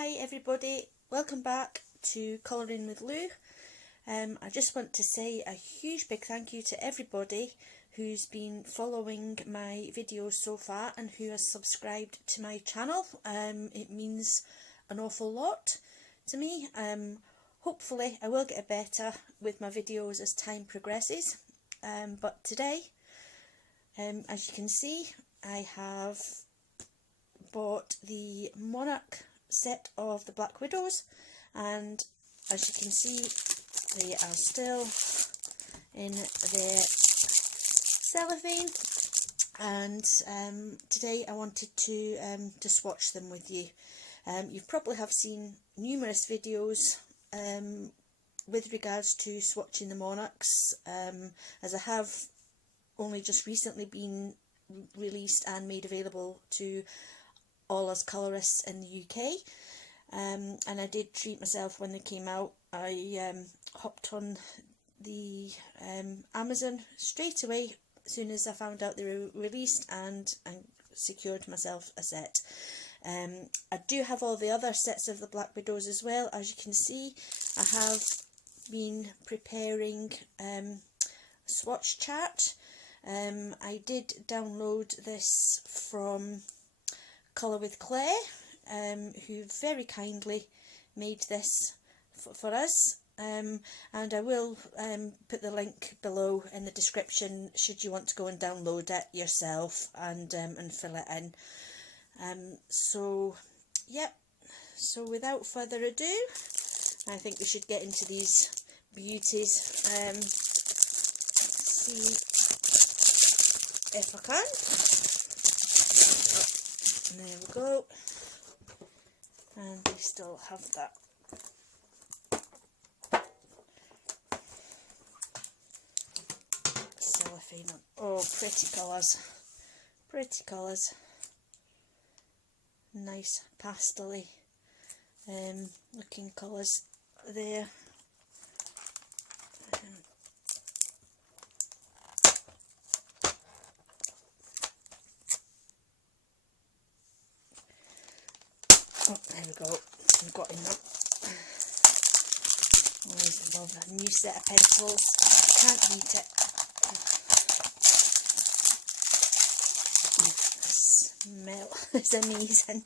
Hi everybody, welcome back to Colouring with Lou. I just want to say a huge big thank you to everybody who's been following my videos so far and who has subscribed to my channel. It means an awful lot to me. Hopefully I will get better with my videos as time progresses, but today, as you can see, I have bought the Monarch set of the Black Widows, and as you can see they are still in their cellophane, and today I wanted to swatch them with you. You probably have seen numerous videos with regards to swatching the Monarchs, as I have only just recently been released and made available to all us colourists in the UK, and I did treat myself when they came out. I hopped on the Amazon straight away as soon as I found out they were released, and secured myself a set. I do have all the other sets of the Black Widows as well. As you can see, I have been preparing a swatch chart. I did download this from Colour with Claire, who very kindly made this for us, and I will put the link below in the description should you want to go and download it yourself and fill it in. So yep, so without further ado, I think we should get into these beauties. See if I can. And there we go, and we still have that cellophane on. Oh, pretty colours, nice pastel-y looking colours there. Oh, there we go, I've got in that. Always love a new set of pencils, can't beat it. The smell is amazing.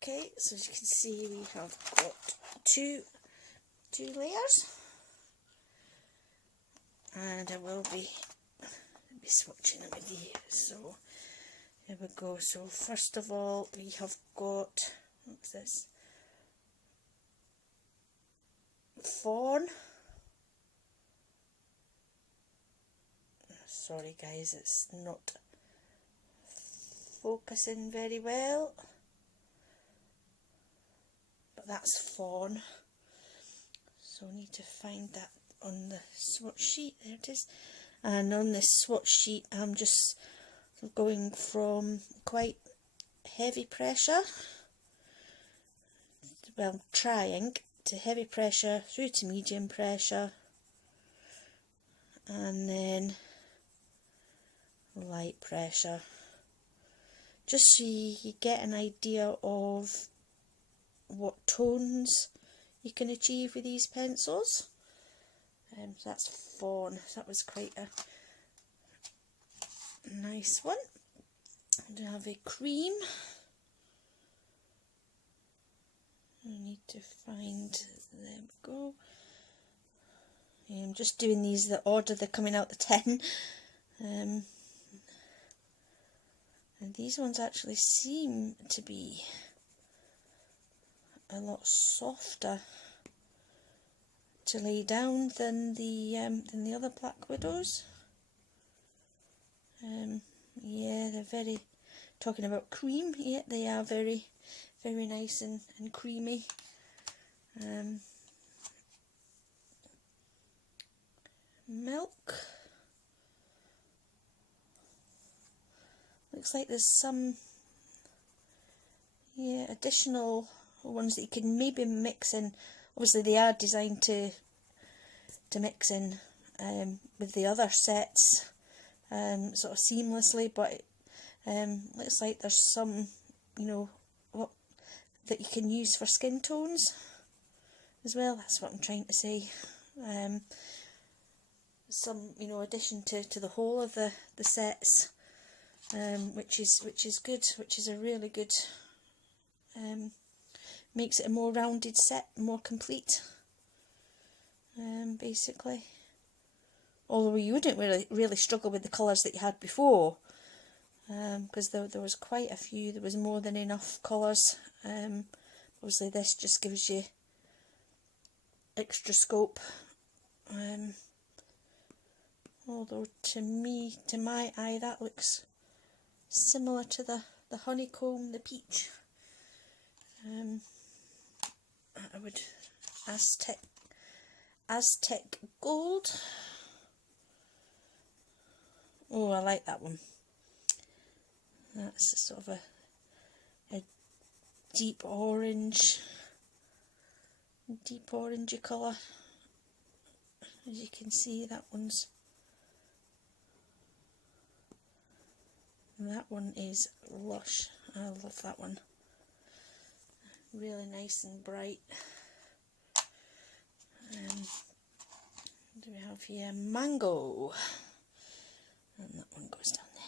Okay, so as you can see we have got two layers, and I will be swatching it with you. So here we go. So first of all we have got, what's this? Fawn. Sorry guys, it's not focusing very well, but that's fawn. So I need to find that on the swatch sheet. There it is. And on this swatch sheet I'm just going from quite heavy pressure, well, trying to heavy pressure through to medium pressure, and then light pressure, just so you get an idea of what tones you can achieve with these pencils. So that's fawn, so that was quite a nice one. I have a cream. I need to find, there we go. I'm just doing these the order they're coming out the tin. And these ones actually seem to be a lot softer to lay down than the other Black Widows. Yeah, they're very, talking about cream, yeah, they are very nice and creamy. Milk. Looks like there's some, yeah, additional ones that you can maybe mix in. Obviously they are designed to mix in with the other sets sort of seamlessly, but Looks like there's some, you know, what that you can use for skin tones as well. That's what I'm trying to say. Some, you know, addition to the whole of the sets, which is good, which is a really good, makes it a more rounded set, more complete, basically. Although you wouldn't really struggle with the colours that you had before, because there was quite a few. There was more than enough colours. Obviously this just gives you extra scope. Although to my eye, that looks similar to the honeycomb, the peach. I would Aztec gold. Oh, I like that one. That's a sort of a deep orangey colour. As you can see, that one is lush. I love that one. Really nice and bright. Do we have here mango? And that one goes down there.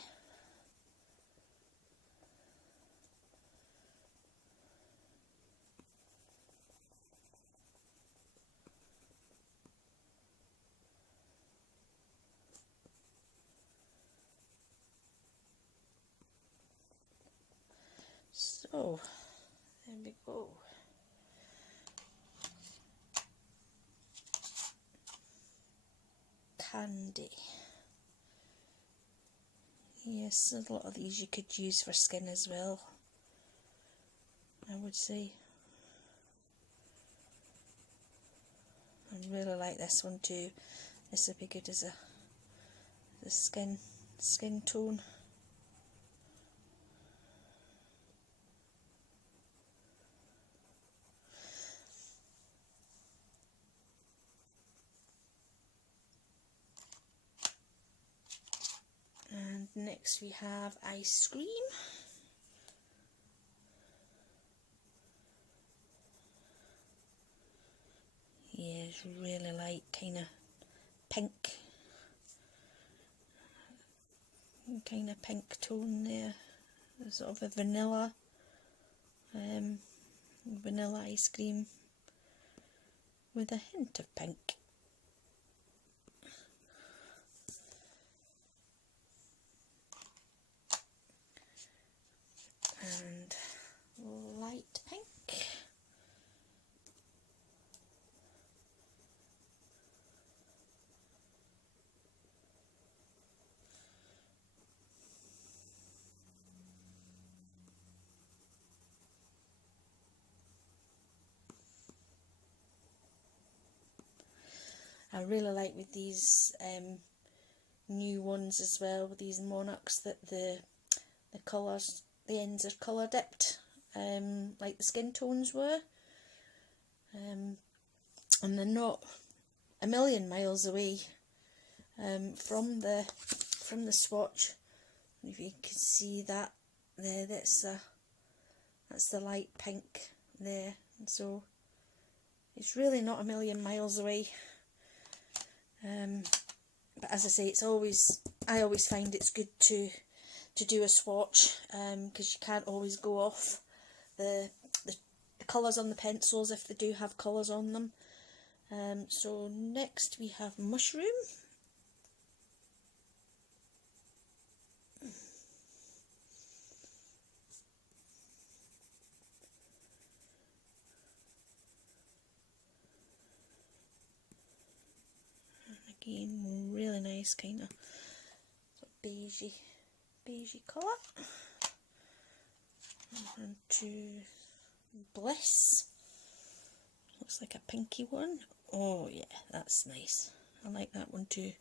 So, there we go. Candy. Yes, a lot of these you could use for skin as well, I would say. I really like this one too. This would be good as a skin tone. And next we have ice cream. Yeah, it's really light, kind of pink tone there. Sort of a vanilla ice cream with a hint of pink. And light pink. I really like with these new ones as well, with these Monarchs, that the colours, the ends are colour dipped, like the skin tones were, and they're not a million miles away from the swatch. If you can see that there, that's the light pink there, and so it's really not a million miles away. But as I say, I always find it's good to do a swatch, because you can't always go off the colours on the pencils if they do have colours on them. So next we have mushroom. Again, really nice kind of beigey colour. And to Bliss. Looks like a pinky one. Oh yeah, that's nice. I like that one too.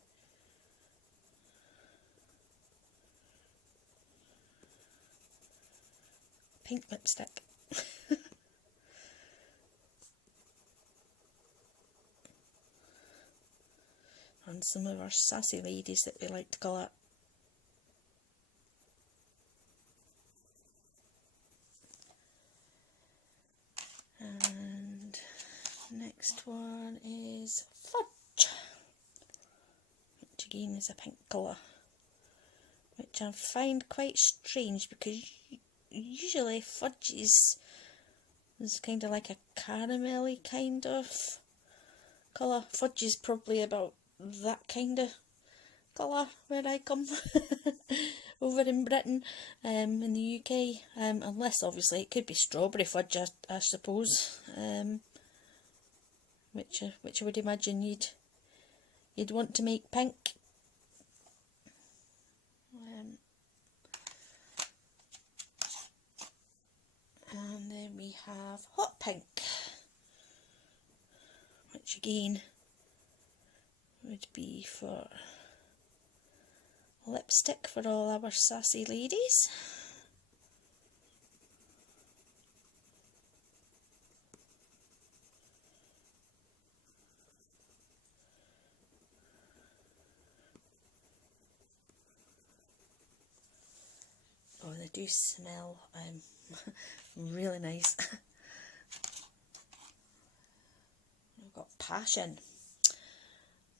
Pink lipstick. And some of our sassy ladies that we like to call it. Next one is Fudge, which again is a pink colour, which I find quite strange because usually Fudge is kind of like a caramelly kind of colour. Fudge is probably about that kind of colour where I come over in Britain, in the UK, unless obviously it could be strawberry fudge, I suppose, which I would imagine you'd want to make pink. And then we have hot pink, which again would be for lipstick for all our sassy ladies. Oh, they do smell really nice. We've got passion.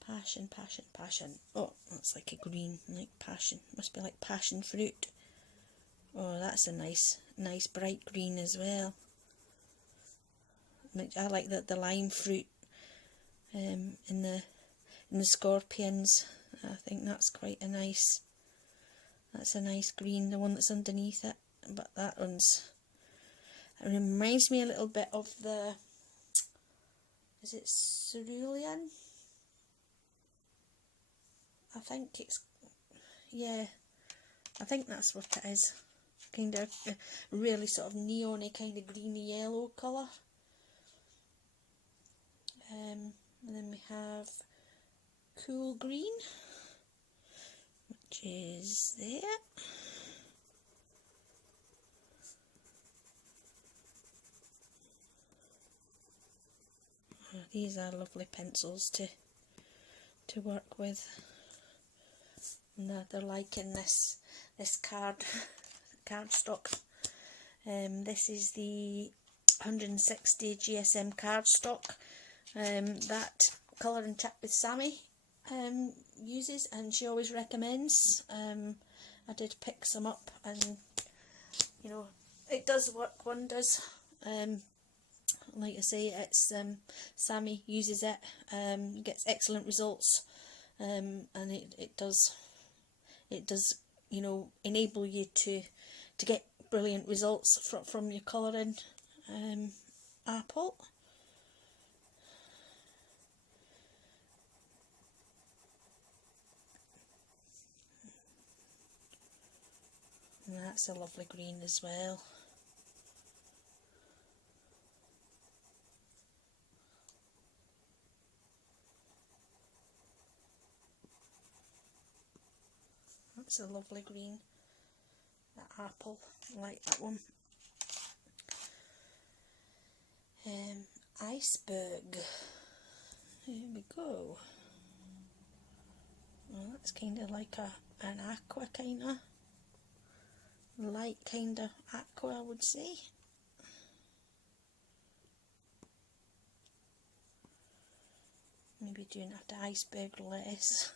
Passion, passion, passion. Oh, that's like a green, like passion. Must be like passion fruit. Oh, that's a nice bright green as well. I like the lime fruit in the scorpions. I think that's quite a nice. That's a nice green, the one that's underneath it. But that it reminds me a little bit of the, is it cerulean? I think it's, yeah, I think that's what it is. Kind of a really sort of neony, kind of greeny yellow colour. And then we have cool green, which is there. Oh, these are lovely pencils to work with. And they're liking this cardstock. This is the 160 GSM cardstock that Colouring Chat with Sammy uses, and she always recommends. I did pick some up, and you know, it does work wonders. Like I say, it's Sammy uses it, gets excellent results, and it does you know, enable you to get brilliant results from your colouring apple. And that's a lovely green as well. That's a lovely green. That apple, I like that one. Iceberg. Here we go. Well, that's kind of like an aqua kind of, light kind of aqua, I would say. Maybe doing after iceberg less.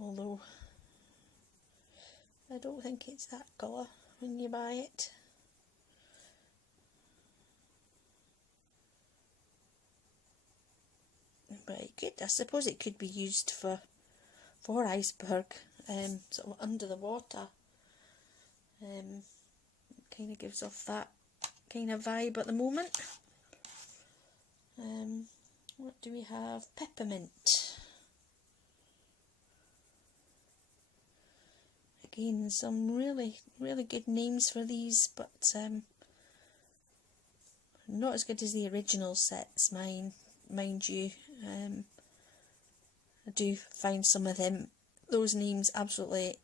Although I don't think it's that colour when you buy it. But it could, I suppose it could be used for iceberg, sort of under the water. Kind of gives off that kind of vibe at the moment. What do we have? Peppermint. Again, some really good names for these, but not as good as the original sets, mind you. I do find some of those names absolutely,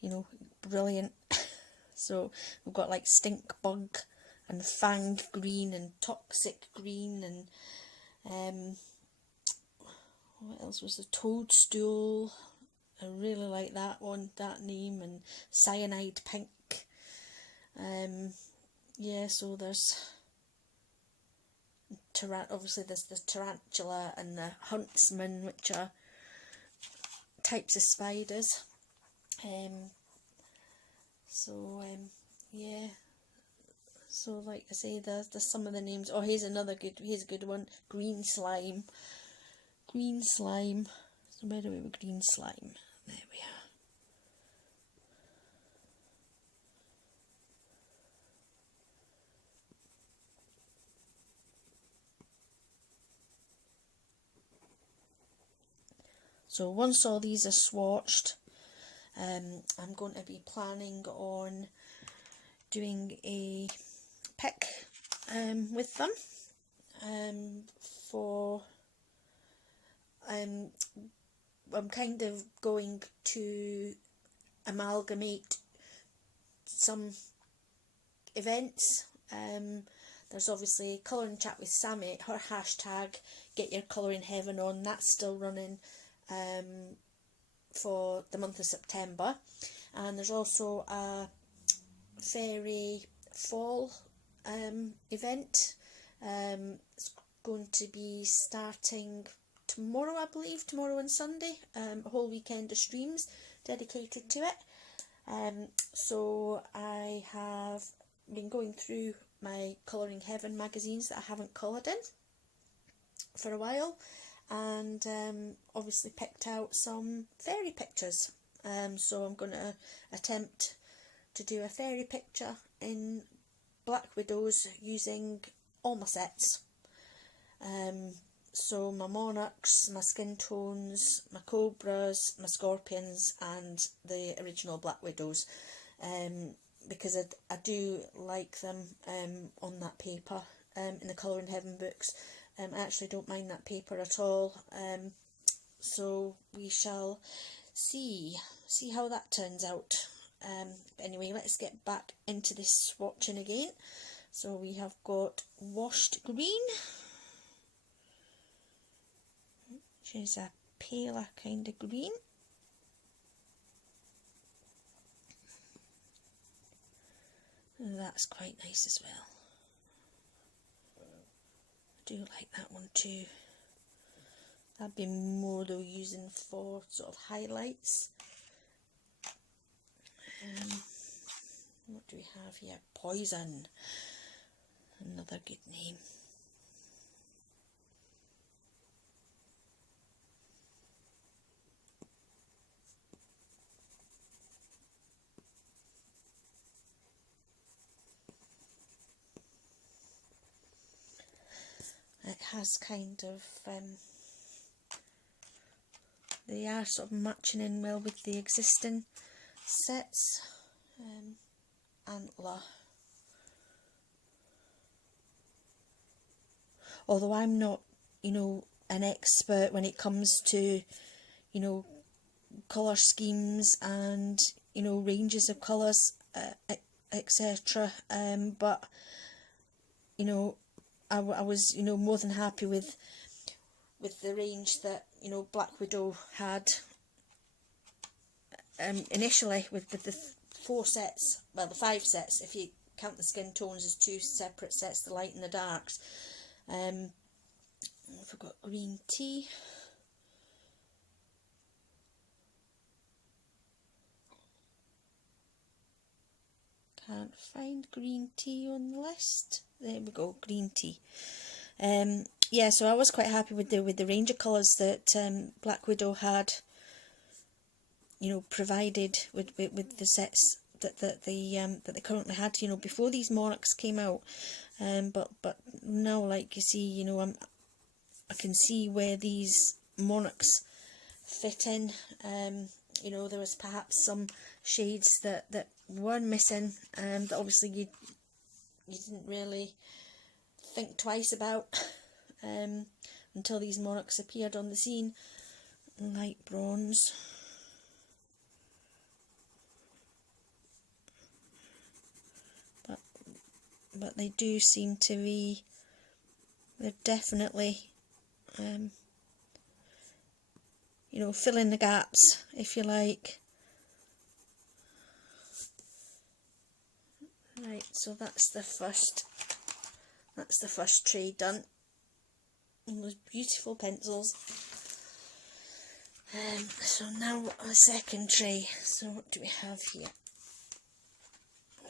you know, brilliant. So we've got like Stink Bug and Fang Green and Toxic Green, and what else was the Toadstool. I really like that one, that name, and Cyanide Pink. Yeah, so there's obviously there's the tarantula and the huntsman, which are types of spiders. Yeah, so like I say, there's some of the names. Oh, here's a good one, green slime. So where do we have green slime? There we are. So once all these are swatched, I'm going to be planning on doing a pick with them I'm kind of going to amalgamate some events. There's obviously Colouring Chat with Sammy, her hashtag Get Your Colouring Heaven On, that's still running for the month of September, and there's also a fairy fall event. It's going to be starting tomorrow, I believe, tomorrow and Sunday, a whole weekend of streams dedicated to it. So I have been going through my Colouring Heaven magazines that I haven't coloured in for a while, and obviously picked out some fairy pictures. So I'm going to attempt to do a fairy picture in Black Widows using all my sets. So my Monarchs, my Skin Tones, my Cobras, my Scorpions and the original Black Widows, because I do like them on that paper in the Colouring Heaven books. I actually don't mind that paper at all, so we shall see how that turns out. Anyway, let's get back into this swatching again. So we have got washed green, which is a paler kind of green. And that's quite nice as well. I do like that one too. That'd be more though using for sort of highlights. What do we have here? Poison. Another good name. It has kind of, they are sort of matching in well with the existing sets. Antler. Although I'm not, an expert when it comes to, colour schemes and, ranges of colours, etc. But, I was, more than happy with the range that, Black Widow had initially with the 4 sets, well the 5 sets if you count the skin tones as 2 separate sets, the light and the darks. I forgot green tea. Can't find green tea on the list. There we go, green tea. Yeah, so I was quite happy with the range of colours that Black Widow had, provided with the sets that they currently had, before these Monarchs came out. But now, like you see, I can see where these Monarchs fit in. There was perhaps some shades that were missing, that obviously you didn't really think twice about until these Monarchs appeared on the scene. Light bronze. But they do seem to be, they're definitely, filling the gaps, if you like. Right, so that's the first tray done. and those beautiful pencils. So now the second tray. So what do we have here?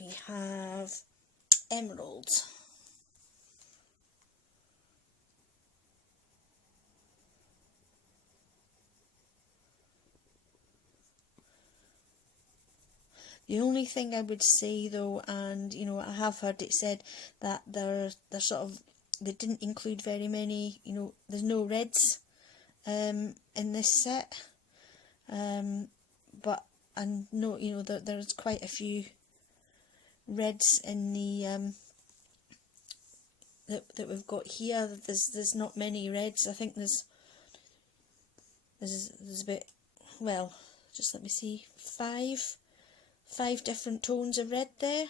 We have emeralds. The only thing I would say though, and you know, I have heard it said that they're they didn't include very many, you know, there's no reds in this set, but I know, you know, there's quite a few reds in the that we've got here. There's not many reds. I think there's about, well, just let me see, five different tones of red there.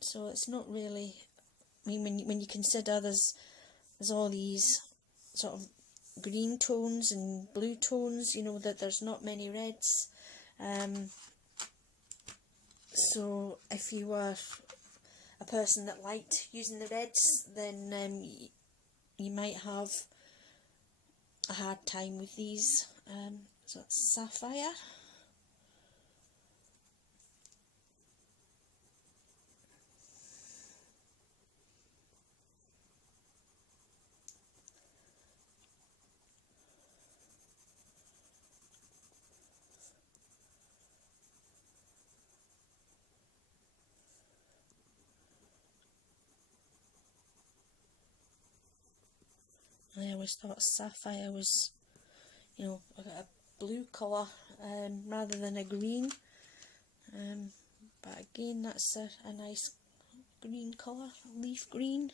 So it's not really, I mean, when you consider there's all these sort of green tones and blue tones, you know, that there's not many reds. So if you were a person that liked using the reds, then you might have a hard time with these. So it's sapphire. I always thought sapphire was, you know, a blue colour rather than a green. But again, that's a nice green colour, leaf green.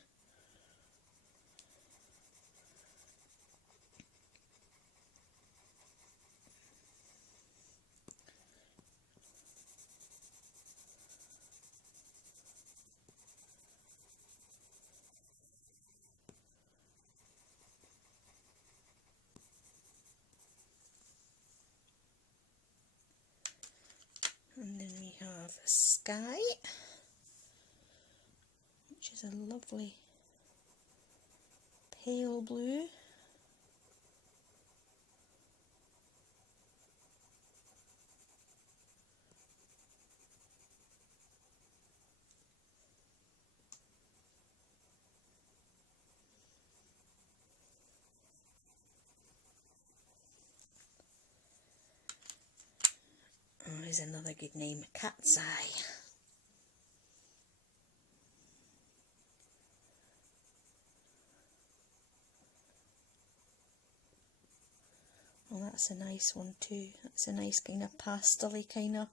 And then we have sky, which is a lovely pale blue. Oh, here's another good name, cat's eye. Well, that's a nice one too. That's a nice kind of pastel-y kind of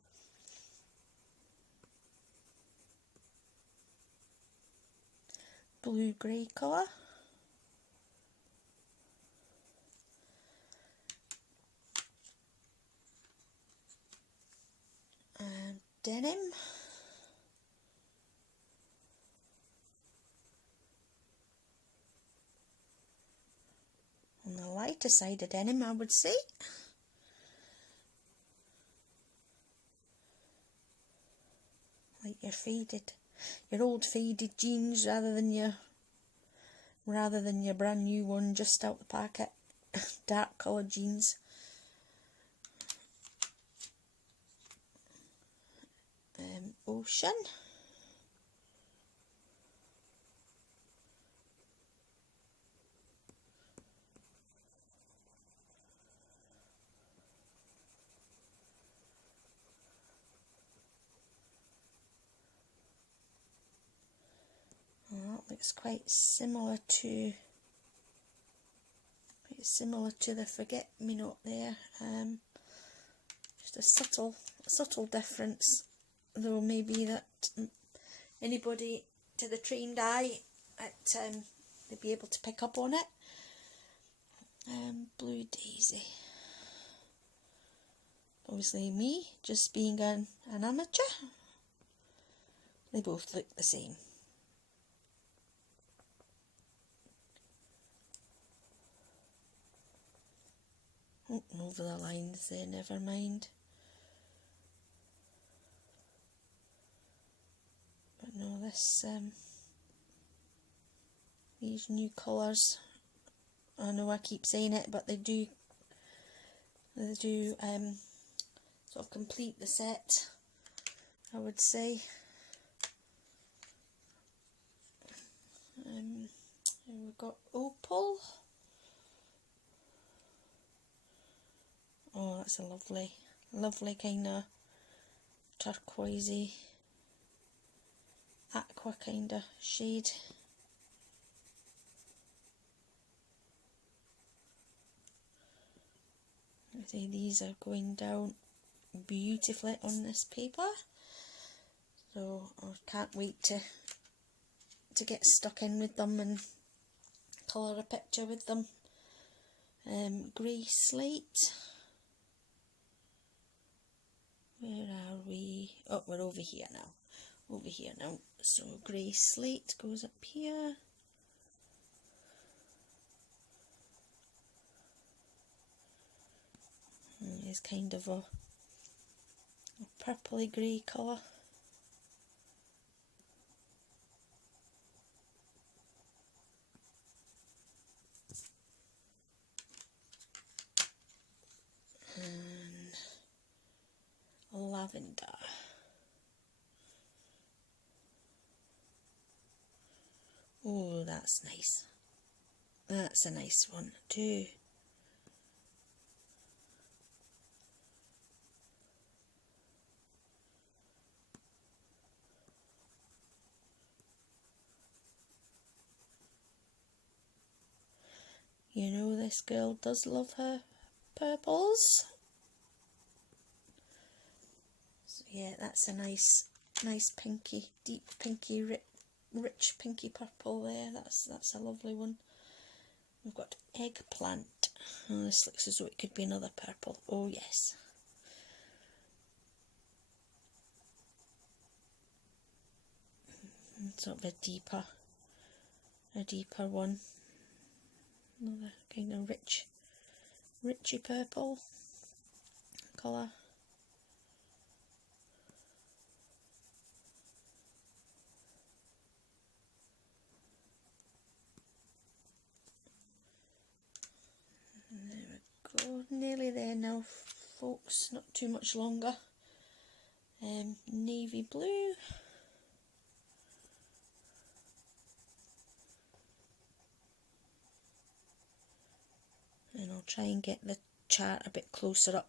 blue-grey colour. And denim. On the lighter side of denim, I would say. Like your old faded jeans rather than your brand new one just out the packet. Dark coloured jeans. Ocean. Well, that looks quite similar to the Forget Me Not there. Just a subtle difference, though maybe that anybody to the trained eye they'd be able to pick up on it. Blue Daisy. Obviously me, just being an amateur, they both look the same. Oh, over the lines there, never mind. But no, this these new colours. I know I keep saying it, but they do sort of complete the set, I would say. Here we've got Opal. Oh, that's a lovely kind of turquoisey, aqua kind of shade. I say these are going down beautifully on this paper, so I can't wait to get stuck in with them and colour a picture with them. Grey Slate. Where are we? Oh, we're over here now. Over here now. So Grey Slate goes up here. And it's kind of a purpley grey colour. And lavender. Oh, that's nice. That's a nice one too. You know, this girl does love her purples. So yeah, that's a nice pinky, deep pinky, rich pinky purple there. That's a lovely one. We've got Eggplant. Oh, this looks as though it could be another purple. Oh yes. Sort of a deeper one. Another kind of richy purple colour. There we go, nearly there now, folks, not too much longer. Navy blue. And I'll try and get the chart a bit closer up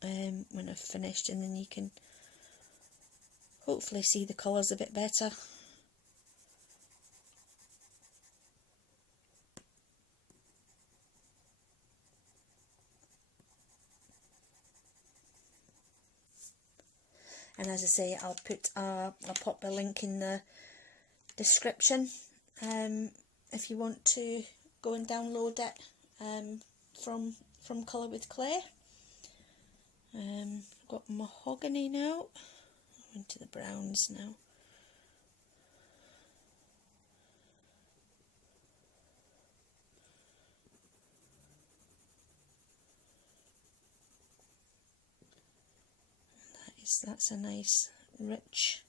when I've finished, and then you can hopefully see the colours a bit better. And as I say, I'll pop a link in the description if you want to go and download it from Colour with Clay. Got mahogany now. Into the browns now. That's a nice rich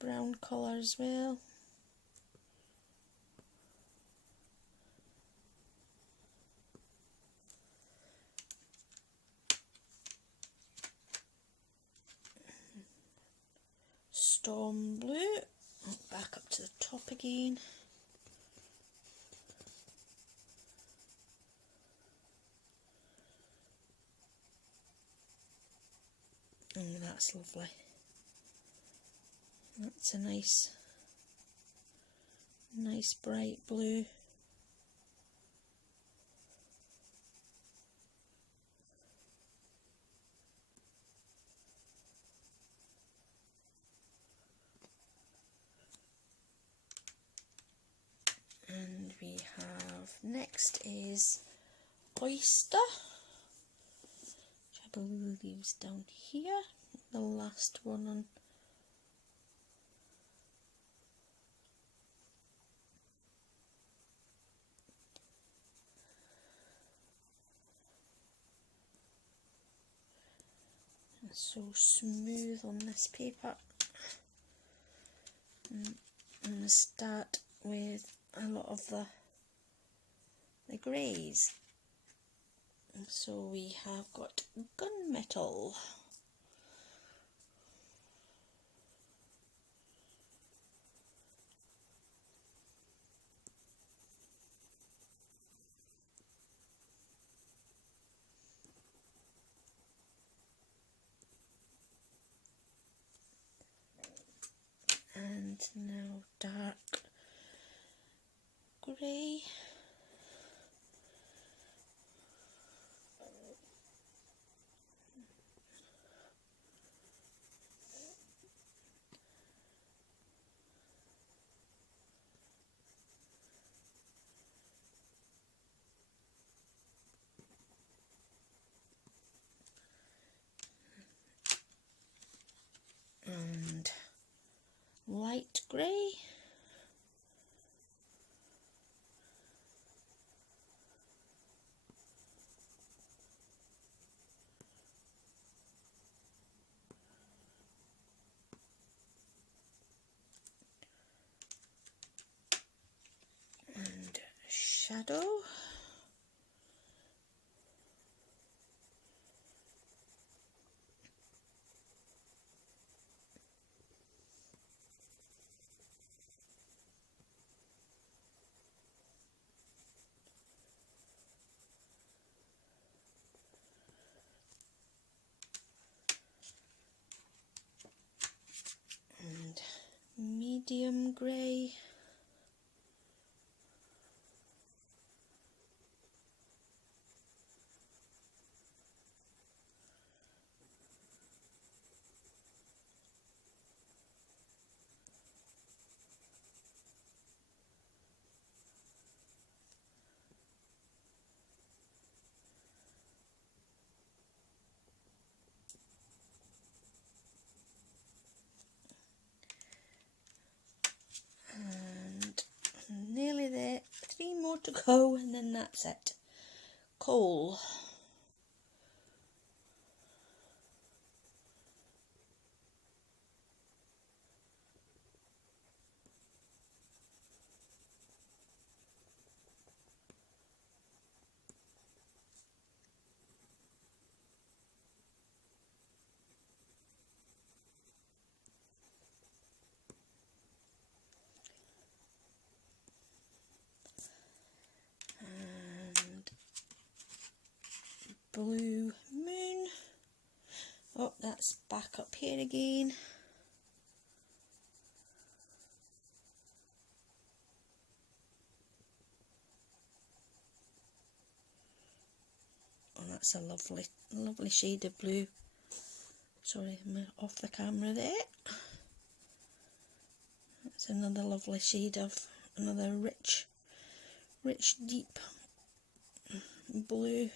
brown colour as well. Storm blue. Back up to the top again. Oh, that's lovely. That's a nice bright blue. And we have, next is Oyster, which I believe is down here, the last one on. It's so smooth on this paper. I'm going to start with a lot of the greys. So we have got gunmetal, and now dark grey, and light grey, and shadow, and medium grey, and nearly there. 3 more to go, and then that's it. Coal. And blue moon. Oh, that's back up here again. Oh, that's a lovely shade of blue. Sorry, I'm off the camera there. That's another lovely shade of another rich deep blue.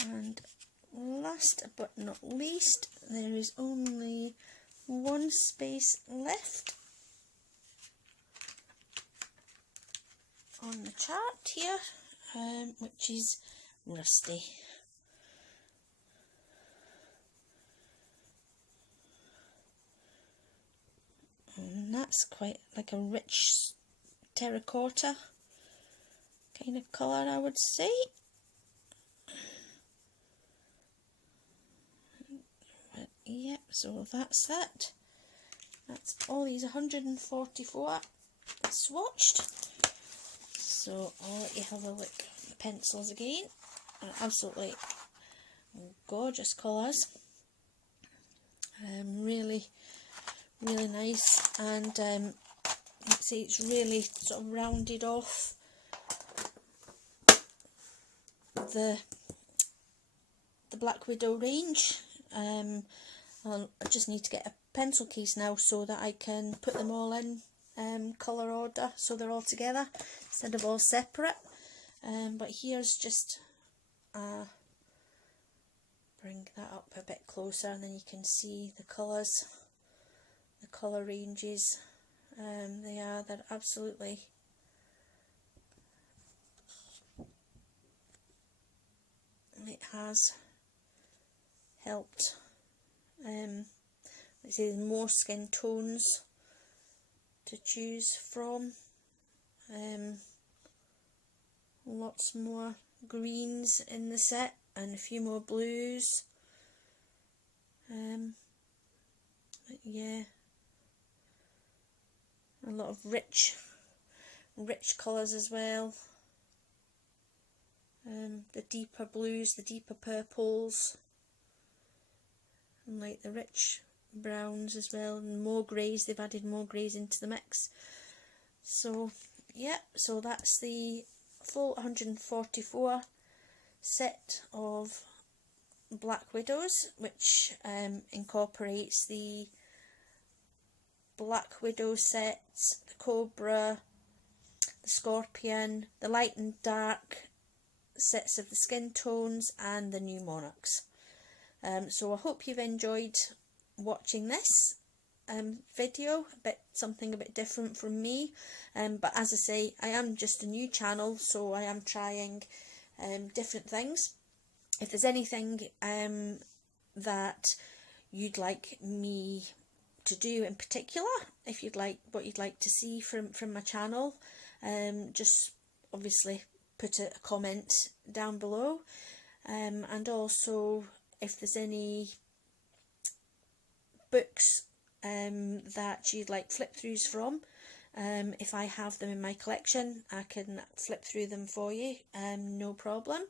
And last but not least, there is only one space left on the chart here, which is rusty. And that's quite like a rich terracotta kind of colour, I would say. But yep, so that's that. That's all these 144 swatched. So I'll let you have a look at the pencils again. Absolutely gorgeous colours. Really nice, and see, it's really sort of rounded off the Black Widow range. I just need to get a pencil case now so that I can put them all in colour order, so they're all together instead of all separate. But here's just bring that up a bit closer, and then you can see the colours, the colour ranges. They're absolutely it has helped There's more skin tones to choose from. Lots more greens in the set and a few more blues. Yeah, a lot of rich colours as well. The deeper blues, the deeper purples, and like the rich browns as well, and more greys. They've added more greys into the mix. So yeah, so that's the full 144 set of Black Widows, which incorporates the Black Widow sets, the Cobra, the Scorpion, the light and dark sets of the skin tones, and the new Monarchs. So I hope you've enjoyed watching this video, something a bit different from me, but as I say, I am just a new channel, so I am trying different things. If there's anything that you'd like me to do in particular, if you'd like what you'd like to see from my channel, just obviously put a comment down below, and also if there's any books that you'd like flip throughs from, if I have them in my collection, I can flip through them for you, no problem.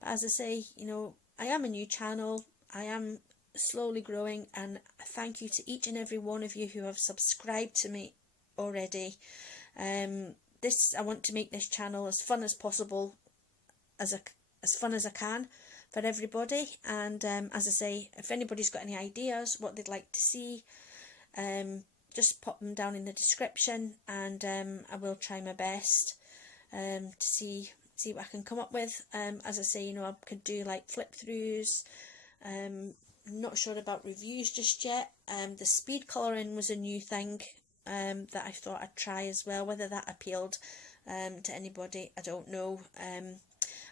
But as I say, you know, I am a new channel, I am slowly growing, and thank you to each and every one of you who have subscribed to me already. I want to make this channel as fun as possible, as fun as I can for everybody, and as I say, if anybody's got any ideas what they'd like to see, just pop them down in the description, and I will try my best to see what I can come up with. As I say, you know, I could do like flip throughs. I'm not sure about reviews just yet. The speed colouring was a new thing that I thought I'd try as well. Whether that appealed to anybody, I don't know. And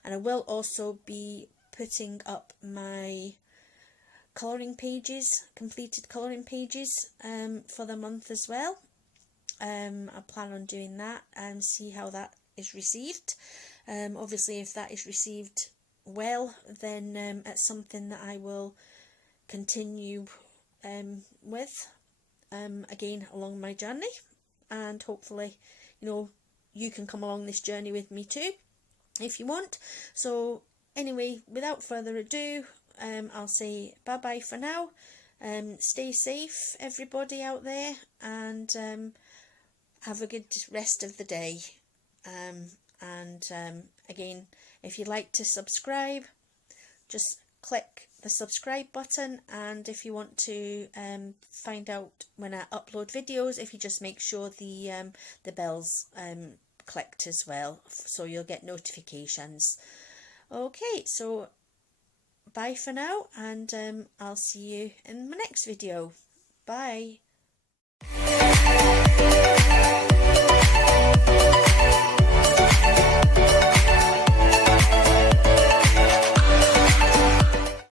I will also be putting up my colouring pages, completed colouring pages, for the month as well. I plan on doing that and see how that is received. Obviously, if that is received well, then it's something that I will continue with again along my journey, and hopefully, you know, you can come along this journey with me too if you want. So anyway, without further ado, I'll say bye bye for now. Stay safe everybody out there, and have a good rest of the day. Again, if you'd like to subscribe, just click the subscribe button, and if you want to find out when I upload videos, if you just make sure the bell's clicked as well, so you'll get notifications. Okay, so bye for now, and I'll see you in my next video. Bye.